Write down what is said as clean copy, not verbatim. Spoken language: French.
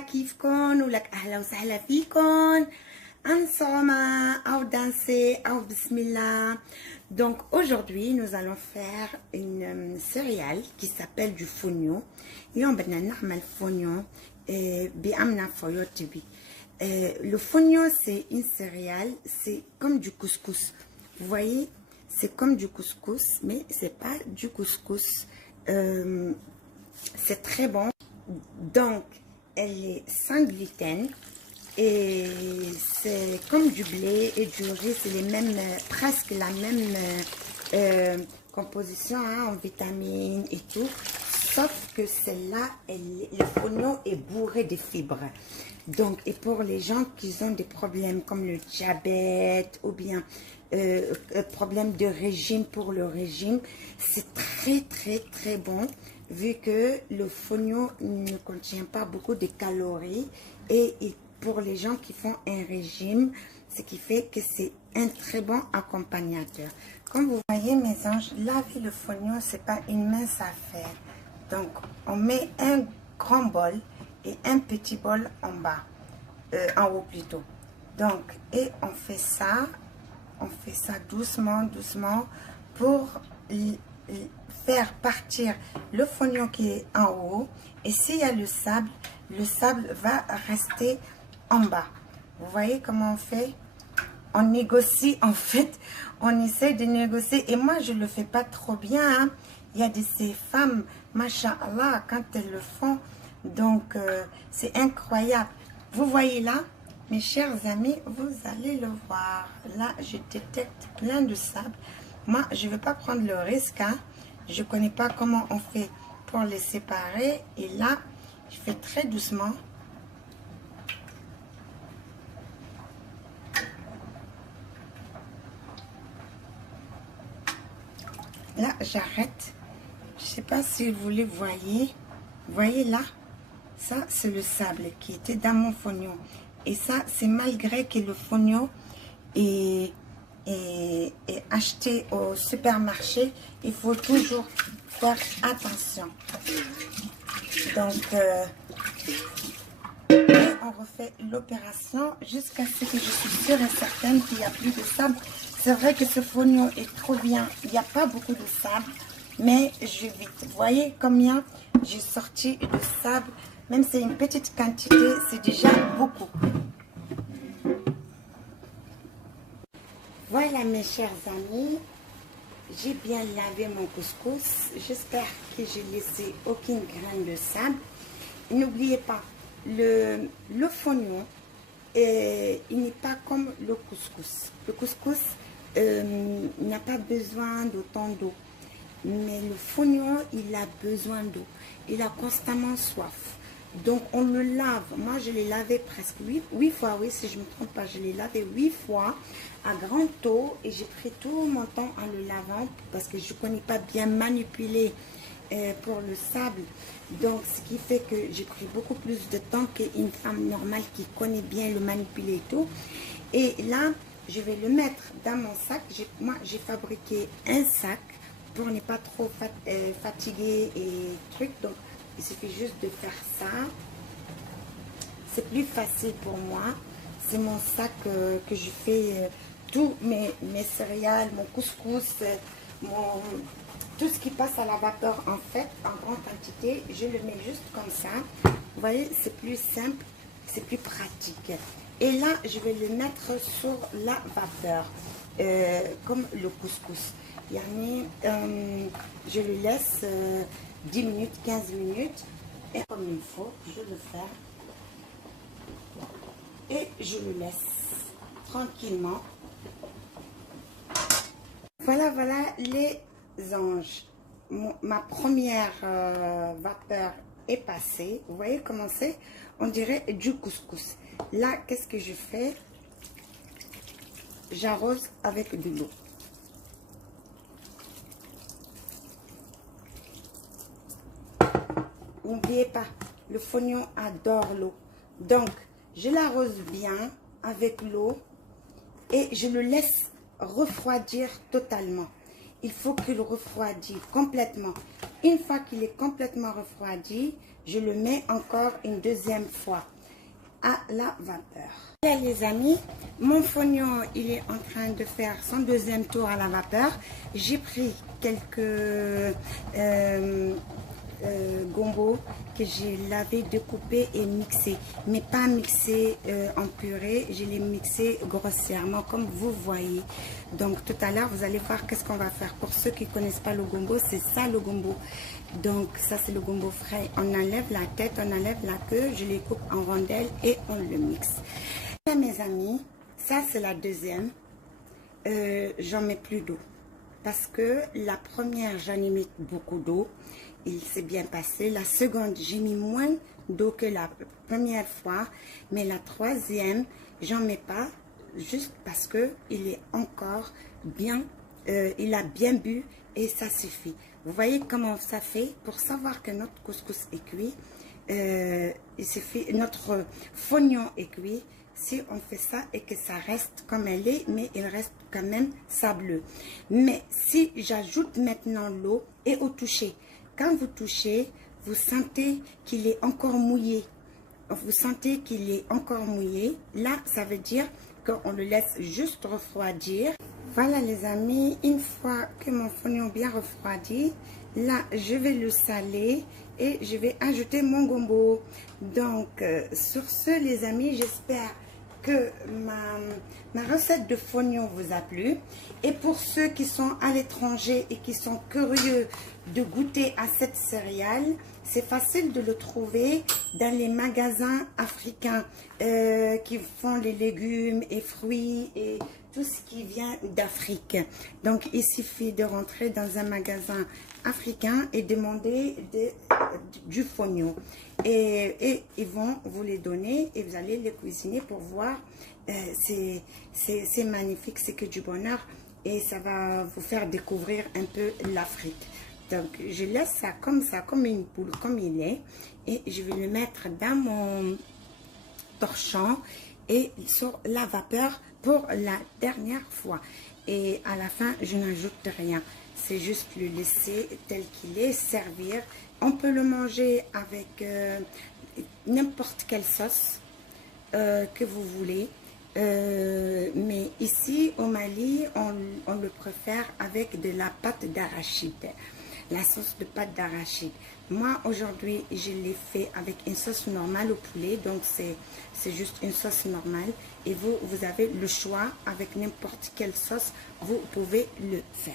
كيفكن ولك أهلا وسهلا فيكن ensemble au danser au bismillah. Donc aujourd'hui nous allons faire une céréale qui s'appelle du fonio. اليوم بدنا نعمل fonio بعملنا فويوت بي. Le fonio c'est une céréale, c'est comme du couscous. Vous voyez, c'est comme du couscous, mais c'est pas du couscous. C'est très bon. Donc elle est sans gluten et c'est comme du blé et du riz, c'est les mêmes, presque la même composition hein, en vitamines et tout, sauf que celle-là, le fonio est bourré de fibres. Donc, et pour les gens qui ont des problèmes comme le diabète ou bien problème de régime pour le régime, c'est très bon vu que le fonio ne contient pas beaucoup de calories et pour les gens qui font un régime, ce qui fait que c'est un très bon accompagnateur. Comme vous voyez mes anges, laver le fonio c'est pas une mince affaire. Donc on met un grand bol et un petit bol en bas, en haut plutôt. Donc et on fait ça doucement pour faire partir le fonio qui est en haut. Et s'il y a le sable va rester en bas. Vous voyez comment on fait? On négocie en fait, on essaie de négocier et moi je le fais pas trop bien hein. Il y a de ces femmes, machallah, quand elles le font, donc c'est incroyable. Vous voyez là, mes chers amis, vous allez le voir. Là, je détecte plein de sable. Moi, je ne vais pas prendre le risque. Hein. Je ne connais pas comment on fait pour les séparer. Et là, je fais très doucement. Là, j'arrête. Je ne sais pas si vous le voyez. Vous voyez là? Ça, c'est le sable qui était dans mon fonio. Et ça, c'est malgré que le fonio est acheté au supermarché. Il faut toujours faire attention. Donc, on refait l'opération jusqu'à ce que je suis sûre et certaine qu'il n'y a plus de sable. C'est vrai que ce fonio est trop bien. Il n'y a pas beaucoup de sable, mais je vite. Vous voyez combien j'ai sorti de sable? Même si c'est une petite quantité, c'est déjà beaucoup. Voilà mes chers amis, j'ai bien lavé mon couscous. J'espère que j'ai laissé aucune graine de sable. N'oubliez pas, le fonio, il n'est pas comme le couscous. Le couscous n'a pas besoin d'autant d'eau. Mais le fonio, il a besoin d'eau. Il a constamment soif. Donc, on le lave. Moi, je l'ai lavé presque 8 fois. Oui, si je ne me trompe pas, je l'ai lavé 8 fois à grand eau. Et j'ai pris tout mon temps en le lavant parce que je ne connais pas bien manipuler pour le sable. Donc, ce qui fait que j'ai pris beaucoup plus de temps qu'une femme normale qui connaît bien le manipuler et tout. Et là, je vais le mettre dans mon sac. Moi, j'ai fabriqué un sac pour ne pas trop fatiguer et truc. Donc, il suffit juste de faire ça. C'est plus facile pour moi. C'est mon sac que je fais tous mes céréales, mon couscous, tout ce qui passe à la vapeur en fait, en grande quantité. Je le mets juste comme ça. Vous voyez, c'est plus simple, c'est plus pratique. Et là, je vais le mettre sur la vapeur, comme le couscous. Je le laisse 10 minutes, 15 minutes. Et comme il faut, je le fais. Et je le laisse tranquillement. Voilà les anges. Ma première vapeur est passée. Vous voyez comment c'est? On dirait du couscous. Là, qu'est-ce que je fais? J'arrose avec de l'eau. N'oubliez pas, le fonio adore l'eau. Donc, je l'arrose bien avec l'eau et je le laisse refroidir totalement. Il faut qu'il refroidisse complètement. Une fois qu'il est complètement refroidi, je le mets encore une deuxième fois à la vapeur. Là les amis, mon fonio il est en train de faire son deuxième tour à la vapeur. J'ai pris quelques gombo que j'ai lavé, découpé et mixé, mais pas mixé en purée, je l'ai mixé grossièrement comme vous voyez. Donc tout à l'heure vous allez voir qu'est-ce qu'on va faire. Pour ceux qui connaissent pas le gombo, c'est ça le gombo. Donc ça c'est le gombo frais, on enlève la tête, on enlève la queue, je les coupe en rondelles et on le mixe. Là mes amis, ça c'est la deuxième. J'en mets plus d'eau parce que la première j'en ai mis beaucoup d'eau, il s'est bien passé. La seconde j'ai mis moins d'eau que la première fois, mais la troisième j'en mets pas, juste parce que il est encore bien, il a bien bu et ça suffit. Vous voyez comment ça fait pour savoir que notre couscous est cuit. Il suffit, notre fognon est cuit. Si on fait ça et que ça reste comme elle est, mais il reste quand même sableux. Mais si j'ajoute maintenant l'eau et au toucher, quand vous touchez, vous sentez qu'il est encore mouillé. Vous sentez qu'il est encore mouillé. Là, ça veut dire qu'on le laisse juste refroidir. Voilà les amis, une fois que mon fognon bien refroidi, là, je vais le saler et je vais ajouter mon gombo. Donc, sur ce les amis, j'espère que ma recette de fognon vous a plu. Et pour ceux qui sont à l'étranger et qui sont curieux de goûter à cette céréale, c'est facile de le trouver dans les magasins africains qui font les légumes et fruits et tout ce qui vient d'Afrique. Donc il suffit de rentrer dans un magasin africain et demander du fognon. Et ils vont vous les donner et vous allez les cuisiner pour voir. C'est magnifique, c'est que du bonheur et ça va vous faire découvrir un peu l'Afrique. Donc je laisse ça, comme une poule, comme il est, et je vais le mettre dans mon torchon et sur la vapeur pour la dernière fois. Et à la fin, je n'ajoute rien. C'est juste le laisser tel qu'il est, servir. On peut le manger avec n'importe quelle sauce que vous voulez. Mais ici au Mali, on le préfère avec de la pâte d'arachide. La sauce de pâte d'arachide. Moi aujourd'hui je l'ai fait avec une sauce normale au poulet, donc c'est juste une sauce normale et vous avez le choix avec n'importe quelle sauce, vous pouvez le faire.